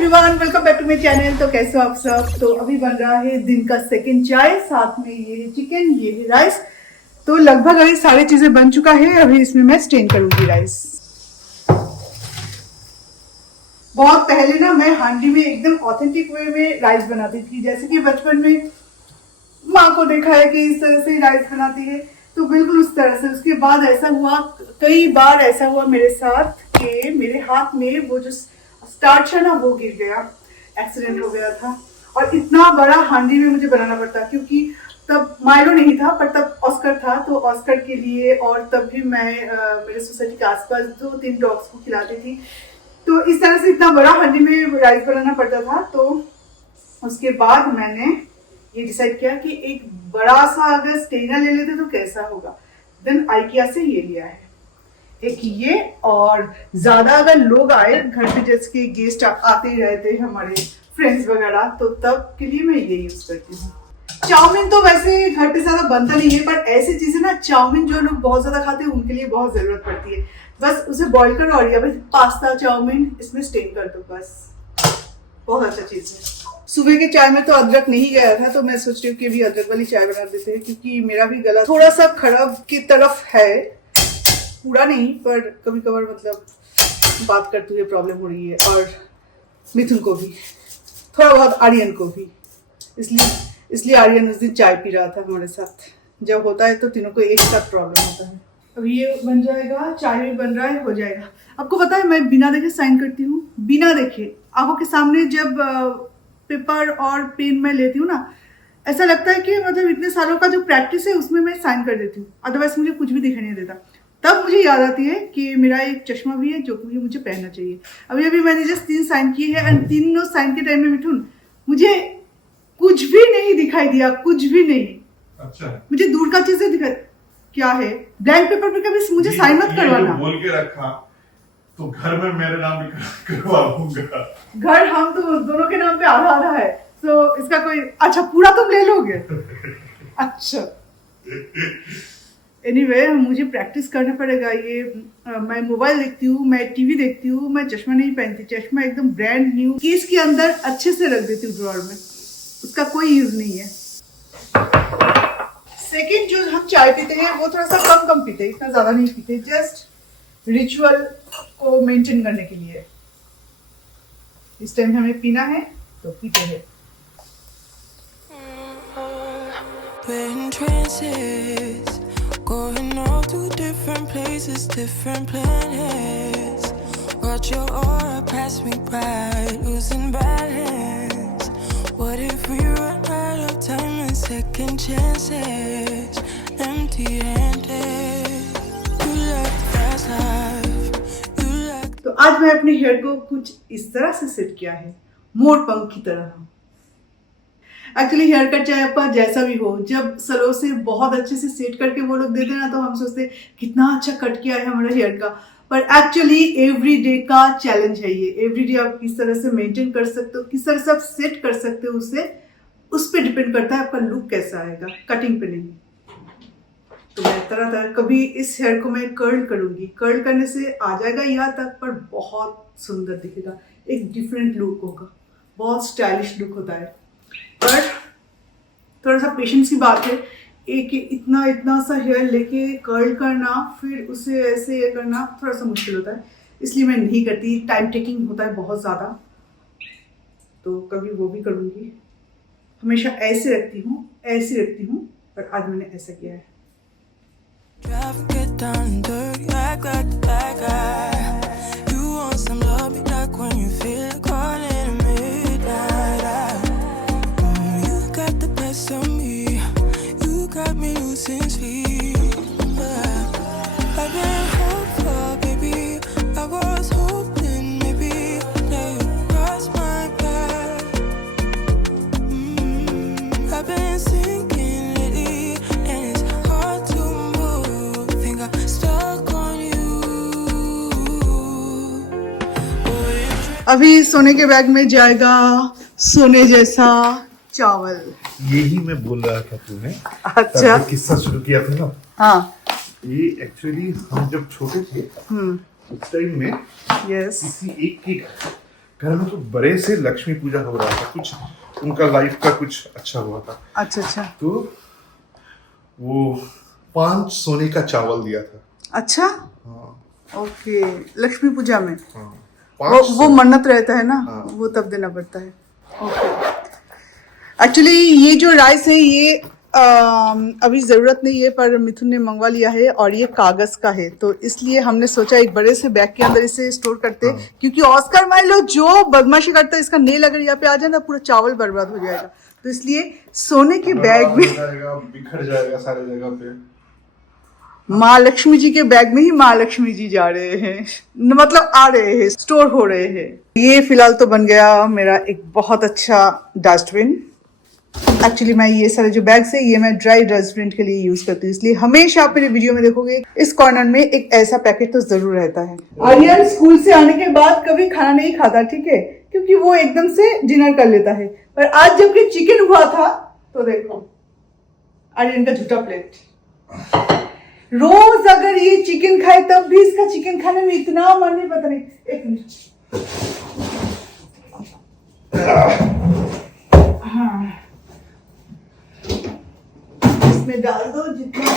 Everyone, welcome back to my channel. तो कैसे हो आप सब। तो अभी बन रहा है दिन का सेकंड चाय, साथ में ये है चिकन, ये है राइस। तो लगभग अभी सारी चीजें बन चुका है। अभी इसमें मैं स्टेन करूंगी राइस। बहुत पहले ना मैं हांडी में एकदम ऑथेंटिक वे में राइस बनाती थी, जैसे कि बचपन में माँ को देखा है कि इस तरह से राइस बनाती है, तो बिल्कुल उस तरह से। उसके बाद ऐसा हुआ, कई बार ऐसा हुआ मेरे साथ कि मेरे हाथ में वो जो स्टार्च है ना वो गिर गया, एक्सीडेंट हो गया था। और इतना बड़ा हांडी में मुझे बनाना पड़ता, क्योंकि तब माइलो नहीं था पर तब ऑस्कर था। तो ऑस्कर के लिए, और तब भी मैं मेरे सोसाइटी के आसपास 2-3 डॉग्स को खिलाती थी। तो इस तरह से इतना बड़ा हांडी में राइस बनाना पड़ता था। तो उसके बाद मैंने ये डिसाइड किया कि एक बड़ा सा अगर स्टेनर ले लेते तो कैसा होगा। देन आइकिया से ये लिया है एक ये। और ज्यादा अगर लोग आए घर पे, जैसे कि गेस्ट आते ही रहते हैं हमारे फ्रेंड्स वगैरह, तो तब के लिए मैं ये यूज करती हूँ। चाउमीन तो वैसे घर पे ज्यादा बनता नहीं है, पर ऐसी चीजें ना, चाउमीन जो लोग बहुत ज्यादा खाते हैं उनके लिए बहुत जरूरत पड़ती है। बस उसे बॉईल करो और या फिर पास्ता चाउमीन इसमें स्टेन कर दो, बस बहुत अच्छा चीज है। सुबह के चाय में तो अदरक नहीं गया था, तो मैं सोच रही हूँ कि अभी अदरक वाली चाय बना देते हैं, क्योंकि मेरा भी गला थोड़ा सा खराब की तरफ है। पूरा नहीं, पर कभी कभार मतलब बात करते हुए प्रॉब्लम हो रही है। और मिथुन को भी थोड़ा बहुत, आर्यन को भी। इसलिए आर्यन उस दिन चाय पी रहा था हमारे साथ। जब होता है तो तीनों को एक साथ प्रॉब्लम होता है। अभी ये बन जाएगा, चाय भी बन रहा है, हो जाएगा। आपको पता है मैं बिना देखे साइन करती हूँ, बिना देखे आंखों के सामने। जब पेपर और पेन मैं लेती हूँ ना, ऐसा लगता है कि मतलब इतने सालों का जो प्रैक्टिस है उसमें मैं साइन कर देती हूँ, अदरवाइज मुझे कुछ भी दिखाई नहीं देता। तब मुझे याद आती है कि मेरा एक चश्मा भी है जो कि मुझे पहनना चाहिए। अभी अभी मैंने जस्ट 3 साइन किए हैं, एंड तीनों साइन के टाइम में मिठुन मुझे कुछ भी नहीं दिखाई दिया, कुछ भी नहीं। अच्छा, मुझे दूर का चीजें दिखाई। क्या है, ब्लैंक पेपर पे कभी मुझे साइन मत करवाना। बोल के रखा तो घर में मेरे नाम भी करवाऊंगा। घर हम तो दोनों के नाम पे आधा आधा है, तो इसका कोई। अच्छा, पूरा तुम ले लोगे। अच्छा, एनीवे, मुझे प्रैक्टिस करना पड़ेगा। ये मैं मोबाइल देखती हूँ, मैं टीवी देखती हूँ, मैं चश्मा नहीं पहनती। चश्मा एकदम ब्रांड न्यू केस के अंदर अच्छे से रख देती हूँ ड्रॉअर में, उसका कोई यूज नहीं है। सेकंड जो हम चाय पीते हैं वो थोड़ा सा कम पीते हैं, इतना ज्यादा नहीं पीते, जस्ट रिचुअल को मेंटेन करने के लिए। इस टाइम हमें पीना है तो पीते हैं। Going all to different places, different planets. Watch your aura pass me by, losing balance. What if we run out of time and second chances? Empty-handed. You like fast life. You like. तो आज मैं अपने hair को कुछ इस तरह से set किया है, मोर पंख की तरह। एक्चुअली हेयर कट चाहे आपका जैसा भी हो, जब सलो से बहुत अच्छे से सेट करके वो लोग देते ना, तो हम सोचते कितना अच्छा कट किया है हमारा हेयर का। पर एक्चुअली एवरी डे का चैलेंज है ये। एवरी डे आप किस तरह से मेंटेन कर सकते हो, किस तरह से आप सेट कर सकते हो, उससे उस पर डिपेंड करता है आपका लुक कैसा आएगा, कटिंग पे नहीं। तो मैं तरह कभी इस हेयर को मैं कर्ल करूंगी। कर्ल करने से आ जाएगा यहाँ तक, पर बहुत सुंदर दिखेगा, एक डिफरेंट लुक होगा, बहुत स्टाइलिश लुक होता है। पर थोड़ा सा पेशेंस की बात है। एक इतना सा हेयर लेके कर्ल करना, फिर उसे ऐसे ये करना थोड़ा सा मुश्किल होता है, इसलिए मैं नहीं करती। टाइम टेकिंग होता है बहुत ज़्यादा, तो कभी वो भी करूँगी। हमेशा ऐसे रखती हूँ, पर आज मैंने ऐसा किया है। अभी सोने के बैग में जाएगा सोने जैसा चावल। यही मैं बोल रहा था तुम्हें। अच्छा, किस्सा शुरू किया था ना। हाँ, ये एक्चुअली हम जब छोटे थे उस टाइम में यस, किसी एक के घर में तो बड़े से लक्ष्मी पूजा हो रहा था, कुछ उनका लाइफ का कुछ अच्छा हुआ था। अच्छा अच्छा। तो वो 5 सोने का चावल दिया था। अच्छा। हाँ ओके, लक्ष्मी पूजा में हाँ, वो मन्नत रहता है ना। हाँ। वो तब देना पड़ता है। ओके। एक्चुअली ये जो राइस है ये अभी ज़रूरत नहीं है, पर मिथुन ने मंगवा लिया है और ये कागज़ का है, तो इसलिए हमने सोचा एक बड़े से बैग के अंदर इसे स्टोर करते हैं। क्योंकि ऑस्कर माइलो जो बदमाशी करता है, इसका नेल अगर यहाँ पे आ जाए ना पूरा चावल बर्बाद हो जाएगा, तो इसलिए सोने के बैग में बिखर जाएगा सारे जगह पे। माँ लक्ष्मी जी के बैग में ही माँ लक्ष्मी जी जा रहे हैं, मतलब आ रहे हैं, स्टोर हो रहे हैं। ये फिलहाल तो बन गया मेरा एक बहुत अच्छा डस्टबिन। एक्चुअली मैं ये सारे जो बैग्स है ये मैं ड्राई डस्टबिन के लिए यूज करती हूँ, इसलिए हमेशा आप मेरे वीडियो में देखोगे इस कॉर्नर में एक ऐसा पैकेट तो जरूर रहता है। आर्यन स्कूल से आने के बाद कभी खाना नहीं खाता, ठीक है, क्योंकि वो एकदम से डिनर कर लेता है। पर आज जबकि चिकन हुआ था तो देखो आर्यन का झूठा प्लेट। रोज अगर ये चिकन खाए तब भी इसका चिकन खाने में इतना मन नहीं, पता नहीं। एक मिनट। हाँ, इसमें डाल दो जितना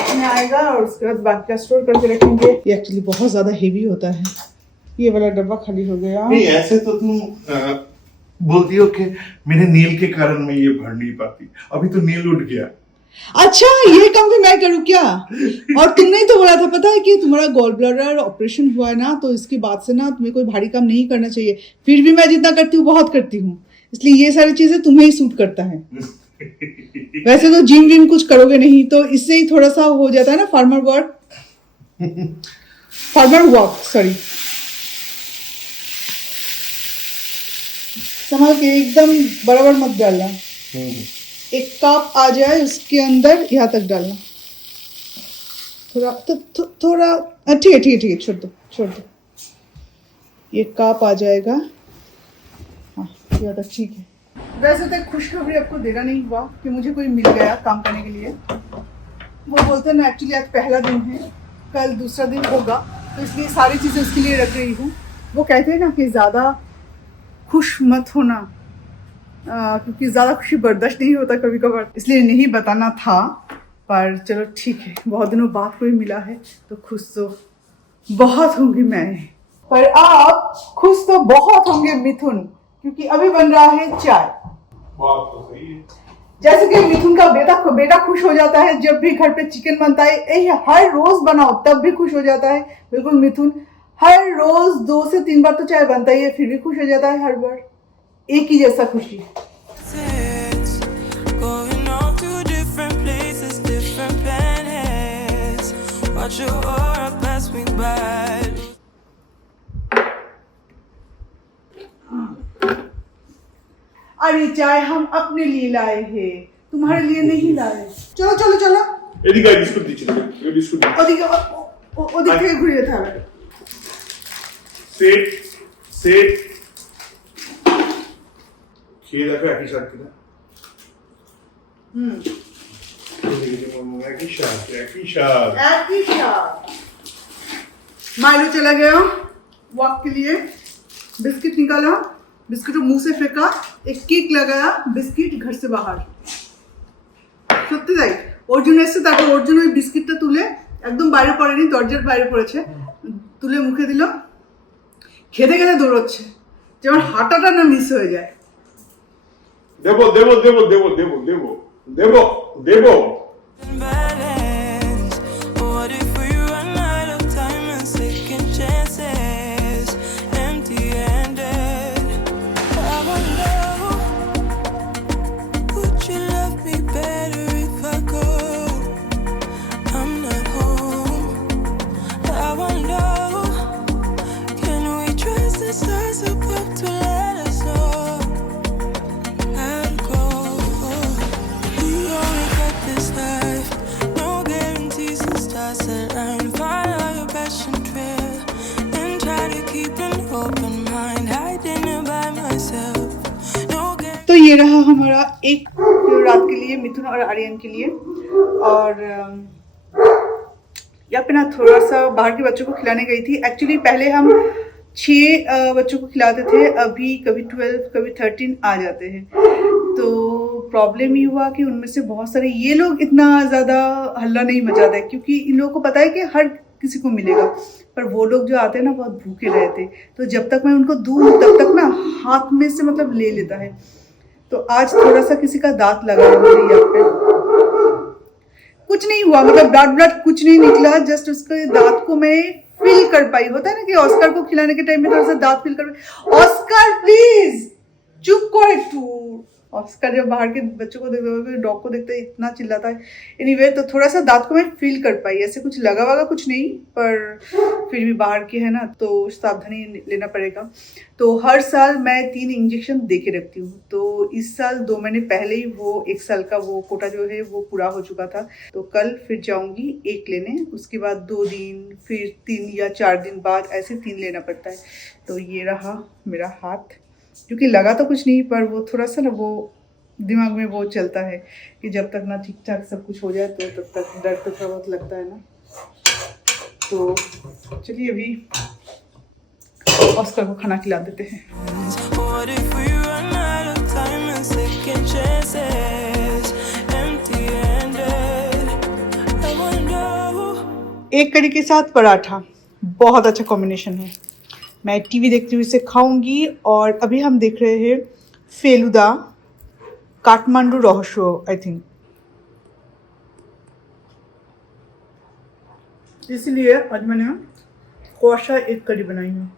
इसमें आएगा और उसके बाद बाकी का स्टोर करके रखेंगे। ये एक्चुअली बहुत ज्यादा हेवी होता है। ये वाला डब्बा खाली हो गया। नहीं, ऐसे तो तुम बोलती हो कि मेरे नील के कारण मैं ये भर नहीं पाती, अभी तो नील उठ गया। अच्छा, ये काम भी मैं करूँ क्या? और तुमने ही तो बोला था, पता है कि तुम्हारा गॉल ब्लैडर ऑपरेशन हुआ है ना, तो इसके बाद से ना तुम्हें कोई भारी काम नहीं करना चाहिए। फिर भी मैं जितना करती हूँ बहुत करती हूँ, इसलिए ये सारी चीजें तुम्हें ही सूट करता है। वैसे तो जिम विम कुछ करोगे नहीं, तो इससे ही थोड़ा सा हो जाता है ना फार्मर वॉक सॉरी। संभाल के, एकदम बराबर मत डालना। एक कप आ जाए उसके अंदर यहाँ तक डालना, थोड़ा ठीक है छोड़ दो। ये कप आ जाएगा, हाँ यहाँ तक ठीक है। वैसे तो खुशखबरी आपको देना नहीं हुआ कि मुझे कोई मिल गया काम करने के लिए। वो बोलते हैं ना, एक्चुअली आज पहला दिन है, कल दूसरा दिन होगा, तो इसलिए सारी चीज़ें उसके लिए रख रही हूँ। वो कहते हैं ना कि ज़्यादा खुश मत होना, क्योंकि ज़्यादा खुशी बर्दाश्त नहीं होता कभी कभार, इसलिए नहीं बताना था। पर चलो ठीक है, बहुत दिनों बाद कोई मिला है तो खुश तो बहुत होंगी मैं। पर आप खुश तो बहुत होंगे मिथुन, क्योंकि अभी बन रहा है चाय। बात तो सही है। जैसे कि मिथुन का बेटा खुश हो जाता है जब भी घर पे चिकन बनता है, हर रोज बनाओ तब भी खुश हो जाता है। बिल्कुल मिथुन हर रोज 2 से 3 बार तो चाय बनता ही है, फिर भी खुश हो जाता है हर बार, एक ही जैसा खुशी। Going off to different places, different planets. Watch your aura pass me by. अरे चाय हम अपने लिए लाए हैं, तुम्हारे लिए नहीं लाए। चलो এদিকে বিস্কুট দিচ্ছি তোকে, এই বিস্কুট ওদিক থেকে ঘুরিয়ে যেতে হবে। সেট খেয়ে দেখো একই স্বাদ কিনা। একই স্বাদ। माइलो चला गया वॉक के लिए, बिस्किट निकाला, बिस्किट मुंह से फेंका, एक किक लगाया, बिस्किट घर से बाहर। সত্যি তাই, অর্জুন এসে তারপর অর্জুন ওই বিস্কিটটা তুলে একদম বাইরে পড়েনি, দরজার বাইরে পড়েছে, তুলে মুখে দিল, খেতে খেতে দৌড়চ্ছে, যেমন হাঁটাটা না মিস হয়ে যায়। দেবো। Balance. What if we run out of time and second chances? Empty-handed. I wonder, would you love me better if I go? I'm not home. I wonder, can we trust the stars above to let us know? I'll go. We only got this life, no guarantees and stars align. Follow your passion trail and try to keep an open mind. Hiding it by myself, no guarantee. तो ये रहा हमारा एक रात के लिए, मिथुन और आर्यन के लिए। और यहाँ पे ना थोड़ा सा बाहर के बच्चों को खिलाने गई थी। एक्चुअली पहले हम 6 बच्चों को खिलाते थे, अभी कभी 12 कभी 13 आ जाते हैं। तो प्रॉब्लम ये हुआ कि उनमें से बहुत सारे, ये लोग इतना ज़्यादा हल्ला नहीं मचाते क्योंकि इन लोगों को पता है कि हर किसी को मिलेगा, पर वो लोग जो आते हैं ना बहुत भूखे रहते, तो जब तक मैं उनको दूँ तब तक ना हाथ में से मतलब ले लेता है। तो आज थोड़ा सा किसी का दांत लगा है मुझे यहाँ पे, कुछ नहीं हुआ, मतलब ब्लड कुछ नहीं निकला, जस्ट उसके दांत को मैं फील कर पाई। होता है ना कि ऑस्कर को खिलाने के टाइम में थोड़ा सा दांत फील कर पाई। ऑस्कर प्लीज चुप कर एकटू। ऑस्कर जब बाहर के बच्चों को देखता है, डॉग को देखता है, इतना चिल्लाता है। एनीवे, तो थोड़ा सा दांत को मैं फील कर पाई, ऐसे कुछ लगा वगा कुछ नहीं, पर फिर भी बाहर के है ना तो सावधानी लेना पड़ेगा। तो हर साल मैं 3 इंजेक्शन दे के रखती हूँ, तो इस साल 2 महीने पहले ही वो 1 साल का वो कोटा जो है वो पूरा हो चुका था। तो कल फिर जाऊंगी 1 लेने, उसके बाद 2 दिन, फिर 3 या 4 दिन बाद ऐसे 3 लेना पड़ता है। तो ये रहा मेरा हाथ, क्योंकि लगा तो कुछ नहीं, पर वो थोड़ा सा ना वो दिमाग में वो चलता है कि जब तक ना ठीक ठाक सब कुछ हो जाए तो तब तक डर तो थोड़ा बहुत लगता है ना। तो चलिए अभी ऑस्कर को खाना खिला देते हैं। What if we run out of time and second chances, empty-handed? I wonder. एक कड़ी के साथ पराठा बहुत अच्छा कॉम्बिनेशन है। मैं टीवी देखते हुए इसे खाऊंगी। और अभी हम देख रहे हैं फेलुदा काठमांडू रहस्य, आई थिंक, इसलिए आज मैंने कौशा एक कड़ी बनाई है।